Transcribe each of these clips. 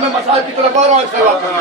मैं मसाज की तरफ आ रहा हूँ सेवा करने।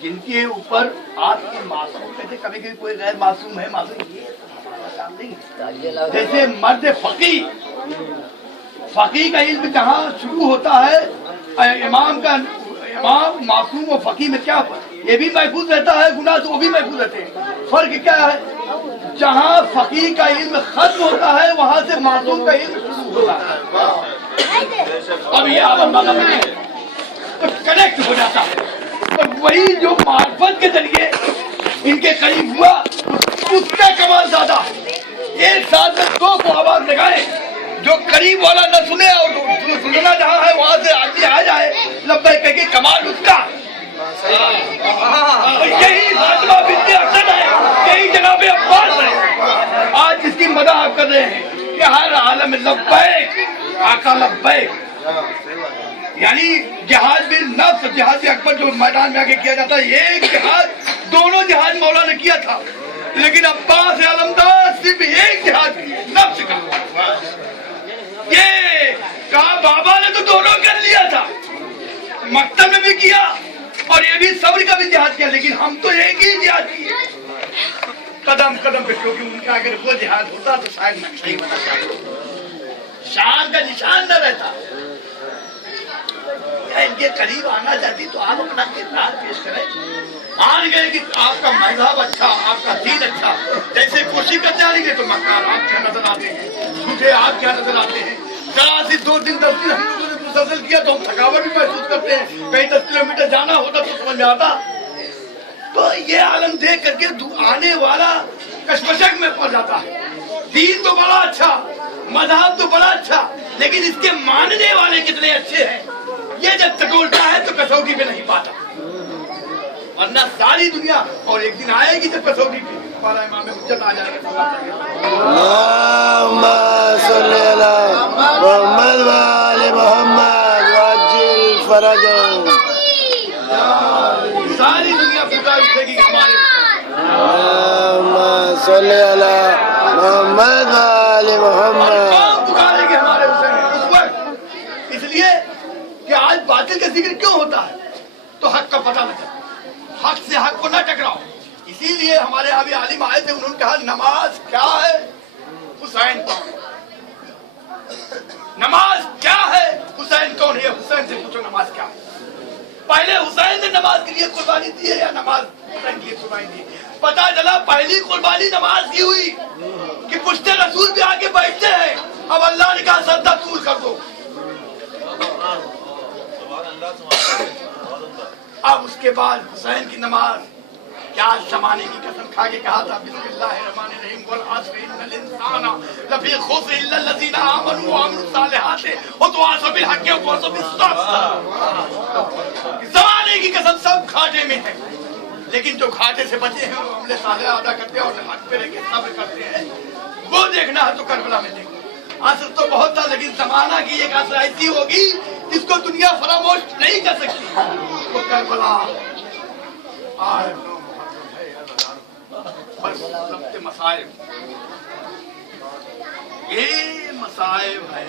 जिनके ऊपर आपके मासूम कहते, कभी कभी कोई गैर मासूम है, मासूम ये जैसे मर्द फकी का इल्म जहाँ शुरू होता है, इमाम मासूम और फकी में क्या ये भी महफूज रहता है, गुनाह से वो भी महफूज रहते हैं। फर्क क्या है, जहाँ फकी का इल्म खत्म होता है वहाँ से मासूम का इल्म शुरू होता है। अब ये तो कनेक्ट हो जाता है, तो वही जो मार्फत के जरिए इनके करीब हुआ उसका कमाल ज्यादा है। एक साथ में दो को आवाज लगाए, जो करीब वाला न सुने और सुनना जहाँ है वहां से आदमी आ जाए लब्बैक कह के, कमाल उसका। यही फातिमा बिन्ते असद है, यही जनाब अब्बास है। आज जिसकी मदद आप कर रहे हैं कि हर आलम लब्बैक आका लब्बैक, यानी जिहाद भी नफ्स, जिहाद भी अकबर जो मैदान में आके किया जाता है, एक जिहाद, दोनों जिहाद मौला ने किया था, लेकिन अब्बास आलमदार सिर्फ एक जिहाद नफ्स का। ये कहा बाबा ने तो दोनों कर लिया था, मकतब में भी किया और ये भी सब्र का भी जिहाद किया, लेकिन हम तो एक ही जिहाद किए कदम कदम पे, क्योंकि उनका अगर वो जिहाद होता तो शायद नक्शा ही बना जाता, शान का निशान न रहता। इनके करीब आना चाहती तो आप अपना किरदार पेश करें। मान गए कि आपका मजहब अच्छा, आपका दीन अच्छा, जैसे कोशिश करते आ रही है तो मक्कार आप क्या नजर आते हैं, झूठे आप क्या नजर आते हैं। जरा सी 2 दिन 10 दिन हम लोगों ने मुसलसल किया तो हम थकावट भी महसूस करते हैं, कहीं 10 किलोमीटर जाना होता तो समझ में आता। तो ये आलम देख करके आने वाला कशमकश में पड़ जाता है। दीन तो बड़ा अच्छा, मजहब तो बड़ा अच्छा, लेकिन इसके मानने वाले कितने अच्छे हैं, ये जब टटोलता है तो कसौटी पे नहीं पाता, वरना सारी दुनिया। और एक दिन आएगी जब कसौटी पे हमारा इमाम हुज्जत आ जाएगा। सारी दुनिया पूरा उठेगी हमारे पुकारेंगे हमारे उस वक्त। इसलिए कि आज बातिल का जिक्र क्यों होता है, तो हक का पता लगा, हक से हक को न टकराओ। इसीलिए हमारे यहाँ भी आलिम आए थे, उन्होंने कहा नमाज क्या है, हुसैन कौन, नमाज क्या है, हुसैन कौन है, हुसैन से पूछो नमाज क्या है। पहले हुसैन ने नमाज के लिए कुर्बानी दी है या नमाज हुसैन के लिए कुर्बानी दी? पता चला पहली कुर्बानी नमाज की हुई कि पुश्ते रसूल भी आके बैठते हैं, अब अल्लाह ने कहा सजदा तूल कर दो। अब उसके बाद हुसैन की नमाज क्या जमाने की कसम खा के कहा था, बिस्मिल्लाहिर्रहमानिर्रहीम वल अस्र इन्नल इंसाना लफी खुस्र इल्ला लज़ीना आमनू व अमिलुस सालिहाति व तवासौ बिल हक़्क़ि व तवासौ बिस सब्र। जमाने की कसम सब घाटे में है, लेकिन जो घाटे से बचे हैं वो अमले सालेह अदा करते हैं और हक पे रह के सब्र करते हैं। वो देखना है तो करबला में देखो। असर तो बहुत था, लेकिन जमाना की एक असर ऐसी होगी जिसको दुनिया फरामोश नहीं कर सकती। वो करबला मसाइब, ये मसाइब है,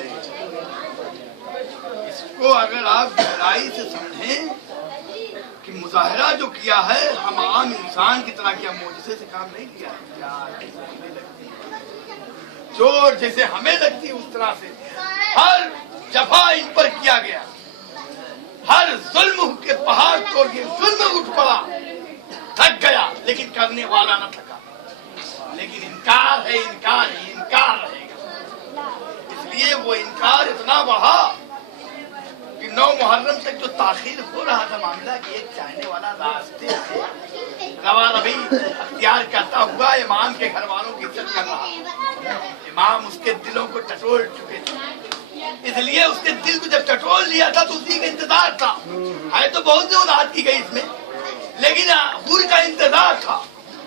इसको अगर आप गहराई से समझें कि मुजाहिरा जो किया है हम आम इंसान की तरह किया, मोजिज़े से काम नहीं किया है, जोर जैसे हमें लगती उस तरह से हर जफा इन पर किया गया, हर जुल्म के पहाड़ तोड़ के जुल्म उठ पड़ा, थक गया, लेकिन करने वाला न थका। लेकिन इनकार है, इनकार ही इनकार रहेगा। इसलिए वो इनकार इतना बढ़ा कि 9 मुहर्रम तक जो ताखीर हो रहा था मामला कि एक चाहने वाला रास्ते से रवा रवी अख्तियार करता हुआ इमाम के घर वालों की इज्जत कर रहा था। इमाम उसके दिलों को टटोल चुके थे, इसलिए उसके दिल को जब टटोल लिया था तो उसी का इंतजार था। है तो बहुत ज़रूरत की गई इसमें, लेकिन हुर का इंतजार था।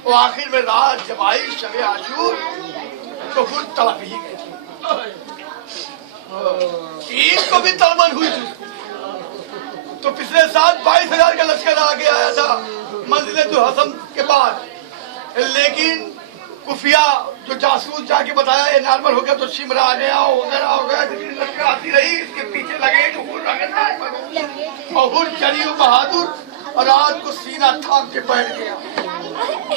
वो आखिर में रात जब आई शब आशूर तो हुर तड़प ही गई। ईद को भी तड़पन हुई थी। तो पिछले साल 22,000 का लश्कर आगे आया था मंजिल जो हसन के बाद, लेकिन खुफिया जो जासूस जाके बताया ये नॉर्मल हो गया तो शिमरा आ गया वगैरह हो गया। लश्कर आती रही, इसके पीछे लगे तो हुर चली बहादुर और रात को सीना थाम के बैठ गया।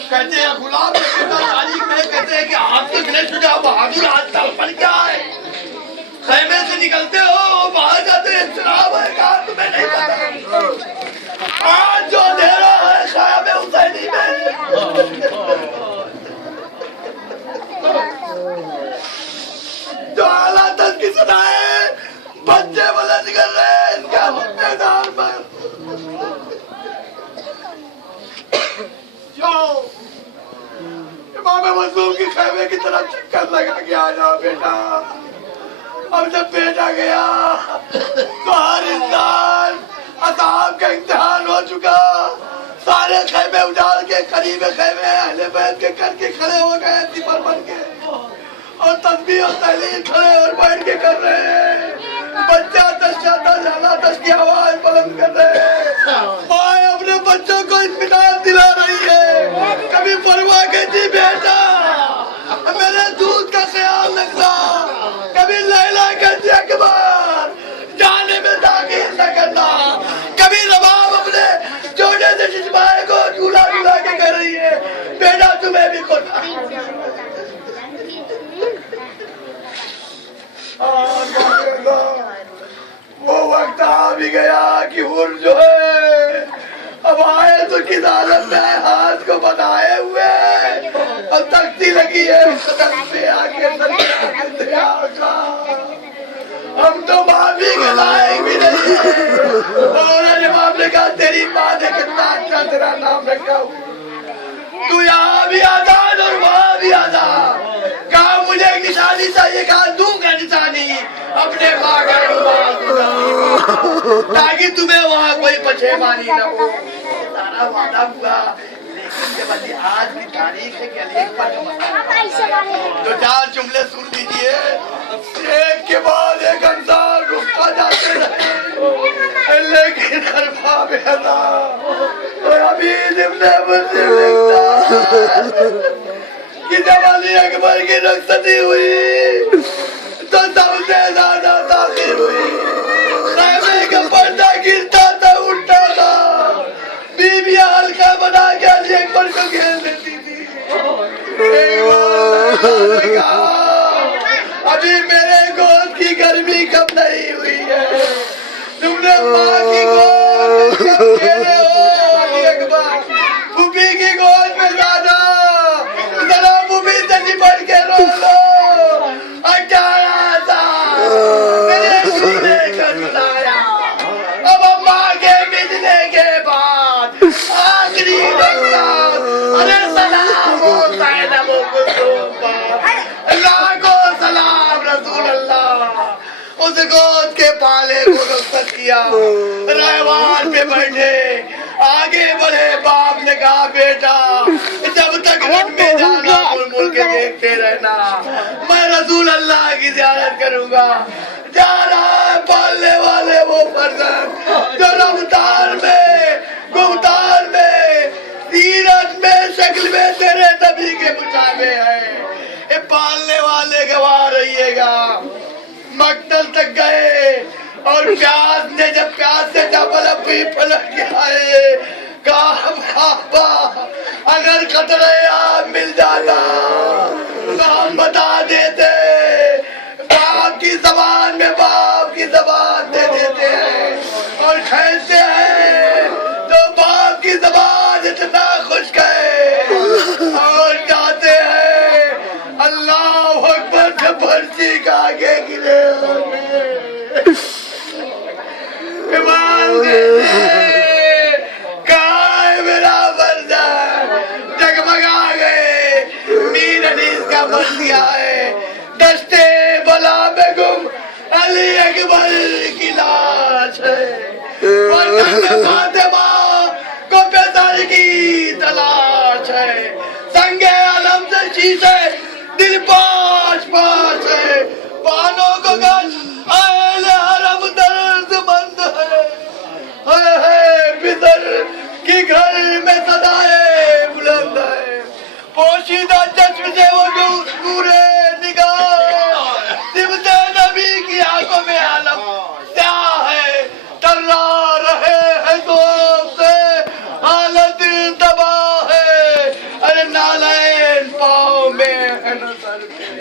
कहते हैं गुलाम तारीख में कहते हैं कि आप तो इतने शुजा बहादुर, आज तड़पन क्या है? खैमे से निकलते हो बाहर जाते शराब है कहा तुम्हें नहीं पता? आज जो अंधेरा है ख्याम हुसैनी में जो हालात की सुनाए, बच्चे बोले निकल रहे हैं इनका मुद्देदार पर इमाम मजलूम की खैमे की तरफ चक्कर लगा के आ जाओ बेटा। अब जब बेटा गया तो हर इंसान असाब का इम्तिहान हो चुका। सारे खैमे उजाड़ के करीब खैमे अहले बैत के करके खड़े हो गए सिपर बन के और तस्बीह और तहलील खड़े और बैठ के कर रहे हैं। बच्चा तश की आवाज बुलंद कर रहे हैं। माए अपने बच्चों को इत्मीनान दिला रही है। कभी परवाह कहती बेटा मेरे दूध का ख्याल रखना, कभी लैला कहती अकबर जाने में ताकीद न करना, कभी रबाब अपने छोटे से शिशुभाई को झूला झूला के कर रही है बेटा तुम्हें भी खुद। वो वक्त आ भी गया कि हुर जो है अब आए तो किस हालत में आए, हाथ को बताए हुए अब तख्ती लगी है पे आके हम तो माफी के लायक भी नहीं है। जवाब ने कहा तेरी माँ ने कितना अच्छा तेरा नाम रखा, तू यहाँ भी आजाद और वहाँ भी आजाद। कहा मुझे एक निशानी चाहिए, कहा दूंगा निशानी अपने माँ का ताकि तुम्हें वहाँ कोई पछेमानी न हो। सारा वादा हुआ, लेकिन जब अली आज की तारीख है कि अली पर तो 4 जुमले सुन लीजिए, एक के बाद एक अंदाज रुकता जाते रहे, लेकिन हरफा में हदा और अभी इब्ने मुस्लिम लिखता कि जब अली अकबर की रुखसती हुई तो सबसे ज्यादा ताखीर हुई। खैमे का पर्दा गिरता था उठता था, बीबियां हल्का बना के अली अकबर को घेर लेती थी। अभी मेरे गोद की गर्मी कब नहीं हुई है, तुमने माँ की गोद कब घेरे हो अली अकबर? फूफी की गोद में जाना, जरा फूफी से निपट के रो लो। 18 साल मेरे सीने का जुलाया, अब अम्मा के मिलने के बाद आखिरी वक्त, अरे सलाम हो ज़ैनब कुलसूम पर, लाखों सलाम रसूल अल्लाह। उस गोद के पाले को रुखसत किया, रहवान पे बैठे, आगे बढ़े। बाप ने कहा बेटा जब तक रन में जाना मुड़ मुड़ के देखते रहना, मैं रसूल अल्लाह की ज़ियारत करूंगा। जा रहा है पालने वाले वो फर्जंद जो रफ्तार में, गुफ्तार में, सीरत में, शक्ल में तेरे नबी के मुताबिक है। ये पालने वाले गवाह रहिएगा। मक्तल तक गए और प्यास ने जब प्यास से डबल भी पलट के आए, कहा अगर खतरे आप मिल जाता तो हम बता देते। बाप की जबान में बाप की जबान दे देते हैं और कहते हैं तो बाप की जबान इतना खुश गए और जाते हैं अल्लाह अकबर से पर्ची का आगे गिरे दिया है। दस्ते बला में गुम अली अकबर की लाश है। फातिमा को बेदार نظر کی تلاش ہے، سنگے علم سے شیشے دل پاش پاش ہے، پانوں کو گش اہل حرم درد مند ہے، بزر کی گھر میں صدائے بلند ہے، پوشیدہ چشم سے وہ پورے نگاہ، سمت نبی کی آنکھوں میں عالم سیاہ ہے، ترا رہے ہیں تو سے حالت تباہ ہے، ارے نالین پاؤں میں ہے نظر کے